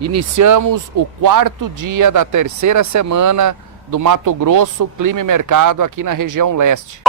Iniciamos o 4º dia da 3ª semana do Mato Grosso Clima e Mercado aqui na região leste.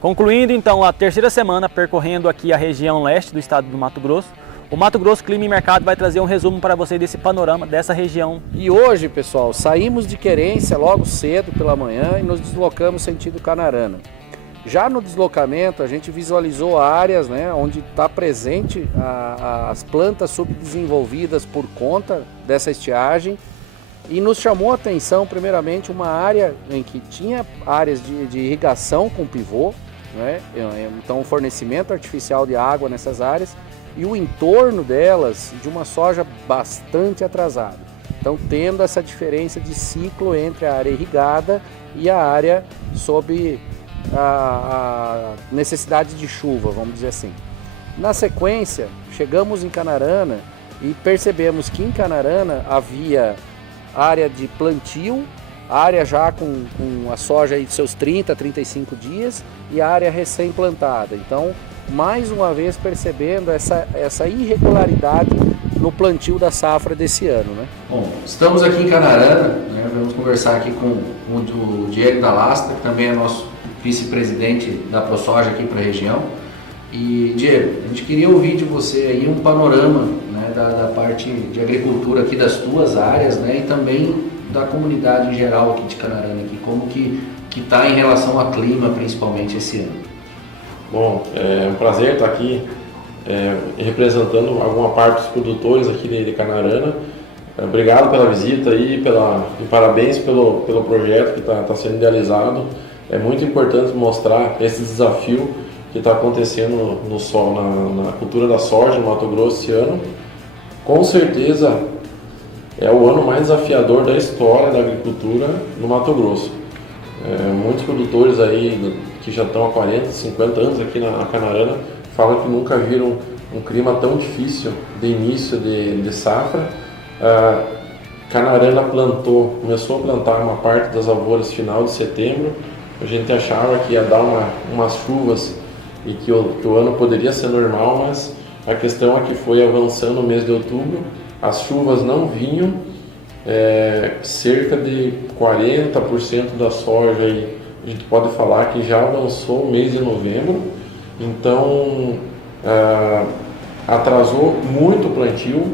Concluindo então a 3ª semana percorrendo aqui a região leste do estado do Mato Grosso, o Mato Grosso Clima e Mercado vai trazer um resumo para vocês desse panorama dessa região. E hoje, pessoal, saímos de Querência logo cedo pela manhã e nos deslocamos sentido Canarana. Já no deslocamento a gente visualizou áreas, né, onde está presente as plantas subdesenvolvidas por conta dessa estiagem. E nos chamou a atenção primeiramente uma área em que tinha áreas de irrigação com pivô, né? Então o fornecimento artificial de água nessas áreas e o entorno delas de uma soja bastante atrasada. Então tendo essa diferença de ciclo entre a área irrigada e a área sob a necessidade de chuva, vamos dizer assim. Na sequência, chegamos em Canarana e percebemos que em Canarana havia área de plantio, área já com a soja aí de seus 30, 35 dias e área recém-plantada. Então, mais uma vez percebendo essa irregularidade no plantio da safra desse ano, né? Bom, estamos aqui em Canarana, né? Vamos conversar aqui com o Diego da Lastra, que também é nosso vice-presidente da ProSoja aqui para a região. E Diego, a gente queria ouvir de você aí um panorama, né, da parte de agricultura aqui das tuas áreas, né, e também da comunidade em geral aqui de Canarana, aqui, como que está em relação ao clima, principalmente esse ano. Bom, é um prazer estar aqui representando alguma parte dos produtores aqui de Canarana. Obrigado pela visita aí, e parabéns pelo projeto que está sendo idealizado. É muito importante mostrar esse desafio que está acontecendo na cultura da soja no Mato Grosso esse ano. Com certeza é o ano mais desafiador da história da agricultura no Mato Grosso. Muitos produtores aí que já estão há 40, 50 anos aqui na Canarana falam que nunca viram um clima tão difícil de início de safra. Canarana começou a plantar uma parte das lavouras final de setembro. A gente achava que ia dar umas chuvas e que o ano poderia ser normal, mas a questão é que foi avançando o mês de outubro, as chuvas não vinham, cerca de 40% da soja aí, a gente pode falar que já avançou o mês de novembro, então atrasou muito o plantio.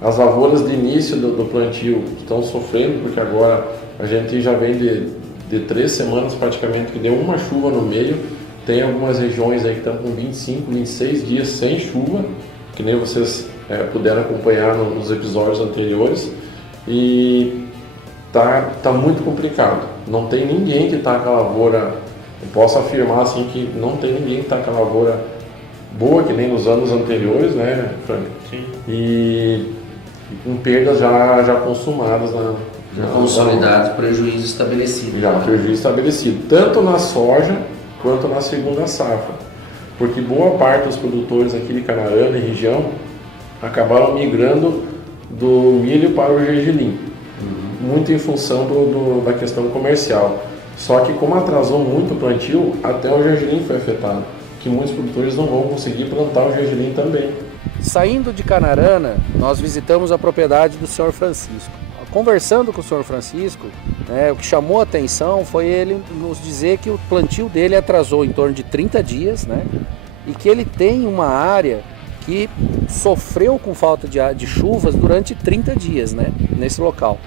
As lavouras de início do plantio estão sofrendo, porque agora a gente já vem de 3 semanas praticamente que deu uma chuva no meio. Tem algumas regiões aí que estão com 25, 26 dias sem chuva, que nem vocês puderam acompanhar nos episódios anteriores, e tá muito complicado. Não tem ninguém que está com a lavoura, eu posso afirmar assim que não tem ninguém que está com a lavoura boa, que nem nos anos anteriores, né, Frank? Sim. E com perdas já consumadas já consolidados, prejuízo estabelecido. Já, prejuízo estabelecido, tanto na soja quanto na segunda safra, porque boa parte dos produtores aqui de Canarana e região acabaram migrando do milho para o gergelim, muito em função da questão comercial. Só que como atrasou muito o plantio, até o gergelim foi afetado, que muitos produtores não vão conseguir plantar o gergelim também. Saindo de Canarana, nós visitamos a propriedade do senhor Francisco. Conversando com o senhor Francisco, o que chamou a atenção foi ele nos dizer que o plantio dele atrasou em torno de 30 dias, né, e que ele tem uma área que sofreu com falta de chuvas durante 30 dias, né, nesse local.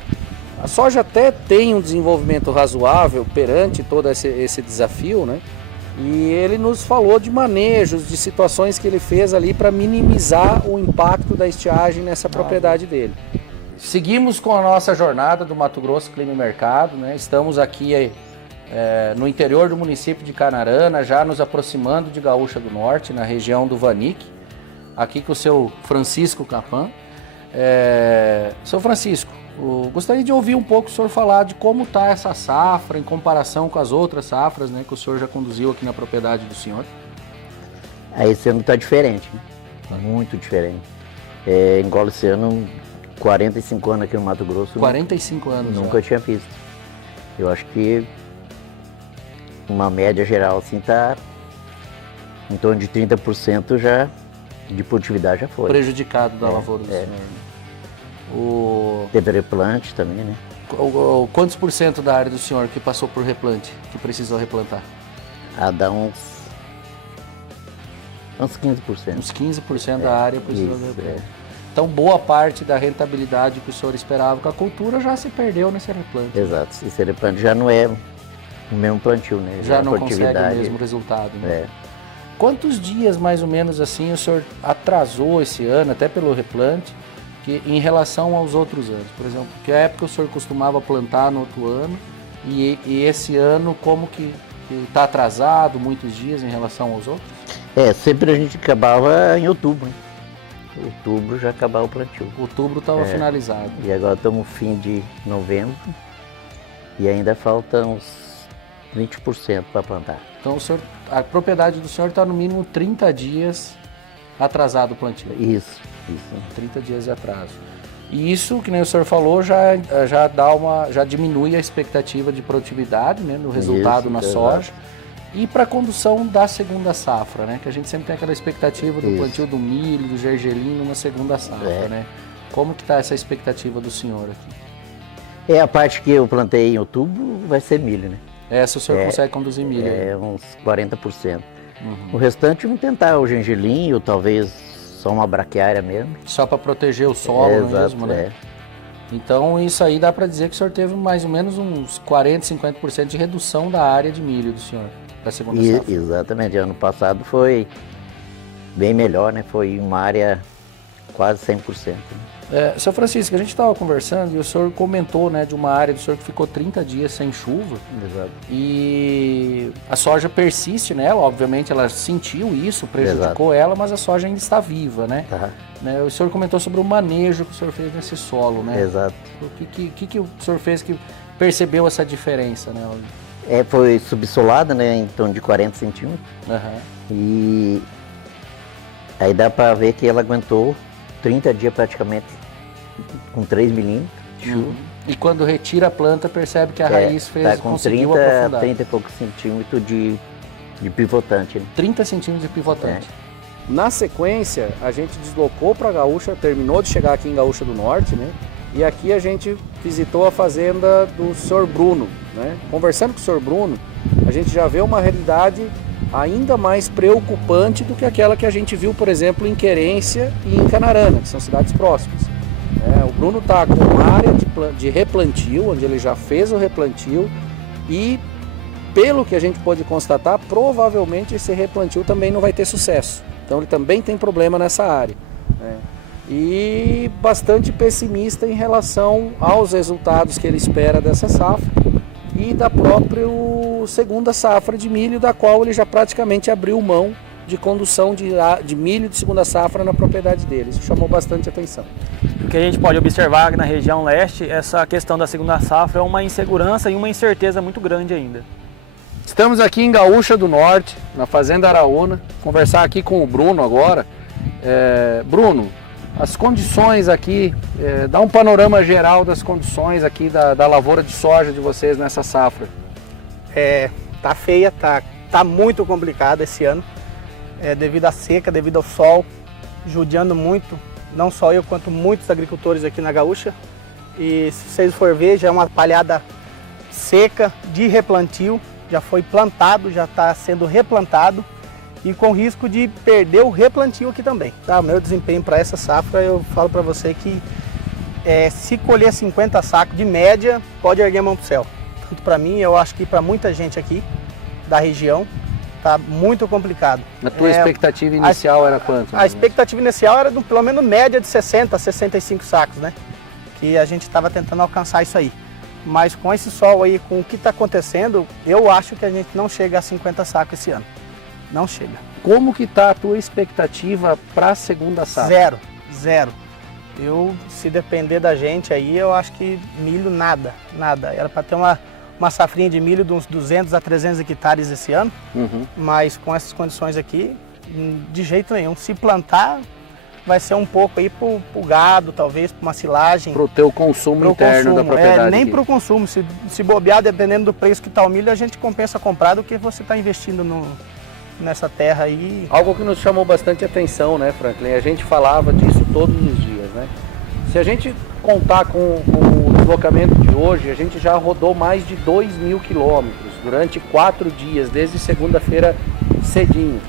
A soja até tem um desenvolvimento razoável perante todo esse desafio, né, e ele nos falou de manejos, de situações que ele fez ali para minimizar o impacto da estiagem nessa propriedade dele. Seguimos com a nossa jornada do Mato Grosso Clima e Mercado, né? Estamos aqui no interior do município de Canarana, já nos aproximando de Gaúcha do Norte, na região do Vanic, aqui com o seu Francisco Capan. São Francisco, gostaria de ouvir um pouco o senhor falar de como está essa safra em comparação com as outras safras, né, que o senhor já conduziu aqui na propriedade do senhor. Esse ano está diferente, né? Muito diferente. Igual esse ano, 45 anos aqui no Mato Grosso. 45 anos nunca tinha visto. Eu acho que uma média geral assim está em torno de 30% já de produtividade já foi. Prejudicado da lavoura do senhor. Teve replante também, né? Quantos por cento da área do senhor que passou por replante, que precisou replantar? Dá uns 15%. Uns 15% da área precisou replantar. Então, boa parte da rentabilidade que o senhor esperava com a cultura já se perdeu nesse replante. Exato. Esse replante já não é o mesmo plantio, né? Já não consegue o mesmo resultado, né? Quantos dias, mais ou menos assim, o senhor atrasou esse ano, até pelo replante, em relação aos outros anos? Por exemplo, que época o senhor costumava plantar no outro ano e esse ano como que está atrasado muitos dias em relação aos outros? Sempre a gente acabava em outubro, né? Outubro já acabava o plantio. Outubro estava finalizado. E agora estamos no fim de novembro e ainda faltam uns 20% para plantar. Então a propriedade do senhor está no mínimo 30 dias atrasado o plantio. Isso. 30 dias de atraso. E isso, que nem o senhor falou, já diminui a expectativa de produtividade, né, do resultado na soja. E para a condução da segunda safra, né? Que a gente sempre tem aquela expectativa do plantio do milho, do gergelim numa segunda safra, né? Como que está essa expectativa do senhor aqui? A parte que eu plantei em outubro vai ser milho, né? Essa o senhor consegue conduzir milho? Uns 40%. O restante vamos tentar o gergelim ou talvez só uma braquiária mesmo. Só para proteger o solo mesmo, né? Então isso aí dá para dizer que o senhor teve mais ou menos uns 40%, 50% de redução da área de milho do senhor. Da segunda safra. Exatamente, ano passado foi bem melhor, né? Foi uma área quase 100%. Seu Francisco, a gente estava conversando e o senhor comentou, né, de uma área do senhor que ficou 30 dias sem chuva. Exato. E a soja persiste nela, obviamente ela sentiu isso, prejudicou ela, mas a soja ainda está viva, né? O senhor comentou sobre o manejo que o senhor fez nesse solo, né? Exato. O que o senhor fez que percebeu essa diferença, né? Foi subsolada, né, em torno de 40 centímetros. E aí dá para ver que ela aguentou 30 dias praticamente com 3 milímetros de chuva. E quando retira a planta, percebe que a raiz conseguiu aprofundar. 30 e poucos centímetros de pivotante. Né? 30 centímetros de pivotante. Na sequência, a gente deslocou para a Gaúcha, terminou de chegar aqui em Gaúcha do Norte, né? E aqui a gente visitou a fazenda do Sr. Bruno, né? Conversando com o Sr. Bruno, a gente já vê uma realidade ainda mais preocupante do que aquela que a gente viu, por exemplo, em Querência e em Canarana, que são cidades próximas. O Bruno está com uma área de replantio, onde ele já fez o replantio e, pelo que a gente pôde constatar, provavelmente esse replantio também não vai ter sucesso. Então ele também tem problema nessa área. E bastante pessimista em relação aos resultados que ele espera dessa safra e da própria segunda safra de milho, da qual ele já praticamente abriu mão de condução de milho de segunda safra na propriedade dele. Isso chamou bastante atenção. O que a gente pode observar na região leste, essa questão da segunda safra é uma insegurança e uma incerteza muito grande ainda. Estamos aqui em Gaúcha do Norte, na Fazenda Araúna, conversar aqui com o Bruno agora. Bruno, as condições aqui, dá um panorama geral das condições aqui da lavoura de soja de vocês nessa safra. Tá feia, tá muito complicado esse ano, devido à seca, devido ao sol, judiando muito, não só eu, quanto muitos agricultores aqui na Gaúcha. E se vocês forem ver, já é uma palhada seca de replantio, já foi plantado, já está sendo replantado e com risco de perder o replantio aqui também. O meu desempenho para essa safra, eu falo para você que se colher 50 sacos de média, pode erguer a mão para o céu. Tanto para mim, eu acho que para muita gente aqui da região, tá muito complicado. A tua expectativa inicial era quanto? A expectativa inicial era de pelo menos média de 60 a 65 sacos, né? Que a gente estava tentando alcançar isso aí. Mas com esse sol aí, com o que está acontecendo, eu acho que a gente não chega a 50 sacos esse ano. Não chega. Como que está a tua expectativa para a segunda safra? Zero. Se depender da gente aí, eu acho que milho nada. Era para ter uma safrinha de milho de uns 200 a 300 hectares esse ano, mas com essas condições aqui, de jeito nenhum. Se plantar, vai ser um pouco aí pro gado, talvez, para uma silagem. Para o teu consumo interno da propriedade. Nem para o consumo. Se bobear, dependendo do preço que está o milho, a gente compensa comprar do que você está investindo nessa terra aí. Algo que nos chamou bastante atenção, né, Franklin? A gente falava disso todos os dias, né? Se a gente contar com o deslocamento de hoje, a gente já rodou mais de 2.000 quilômetros durante 4 dias, desde segunda-feira cedinho.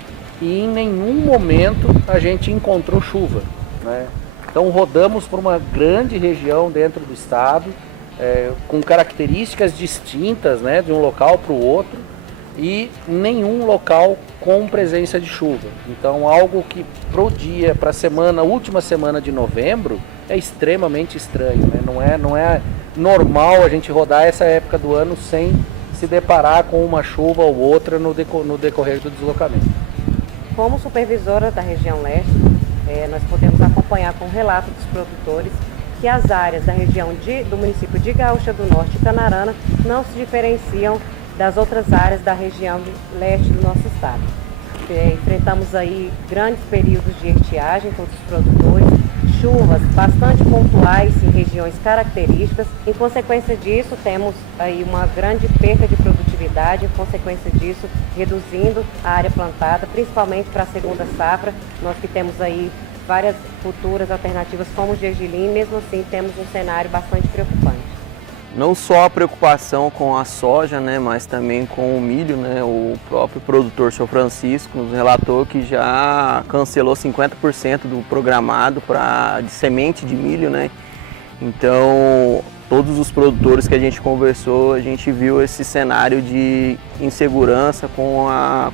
E em nenhum momento a gente encontrou chuva, né? Então rodamos por uma grande região dentro do estado, com características distintas, né, de um local para o outro, e nenhum local com presença de chuva. Então algo que pro dia, para a semana, última semana de novembro, é extremamente estranho, né? Não é normal a gente rodar essa época do ano sem se deparar com uma chuva ou outra no decorrer do deslocamento. Como supervisora da região leste, nós podemos acompanhar com o relato dos produtores que as áreas da região do município de Gaúcha do Norte e Canarana não se diferenciam das outras áreas da região leste do nosso estado. Enfrentamos aí grandes períodos de estiagem com os produtores, chuvas bastante pontuais em regiões características. Em consequência disso, temos aí uma grande perda de produtividade, em consequência disso, reduzindo a área plantada, principalmente para a segunda safra. Nós que temos aí várias culturas alternativas como o gergelim, mesmo assim temos um cenário bastante preocupante. Não só a preocupação com a soja, né, mas também com o milho, né? O próprio produtor, seu Francisco, nos relatou que já cancelou 50% do programado de semente de milho, né? Então, todos os produtores que a gente conversou, a gente viu esse cenário de insegurança com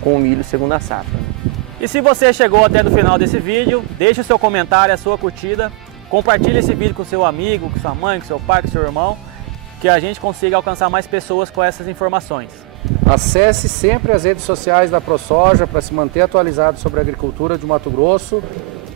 o milho segunda safra. E se você chegou até no final desse vídeo, deixe o seu comentário, a sua curtida, compartilhe esse vídeo com seu amigo, com sua mãe, com seu pai, com seu irmão, que a gente consiga alcançar mais pessoas com essas informações. Acesse sempre as redes sociais da ProSoja para se manter atualizado sobre a agricultura de Mato Grosso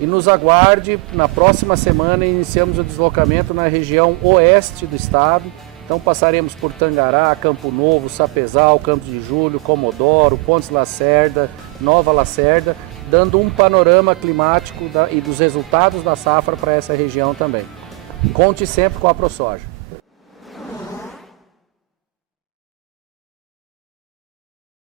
e nos aguarde. Na próxima semana iniciamos o deslocamento na região oeste do estado. Então passaremos por Tangará, Campo Novo, Sapezal, Campos de Julho, Comodoro, Pontes Lacerda, Nova Lacerda, dando um panorama climático e dos resultados da safra para essa região também. Conte sempre com a ProSoja.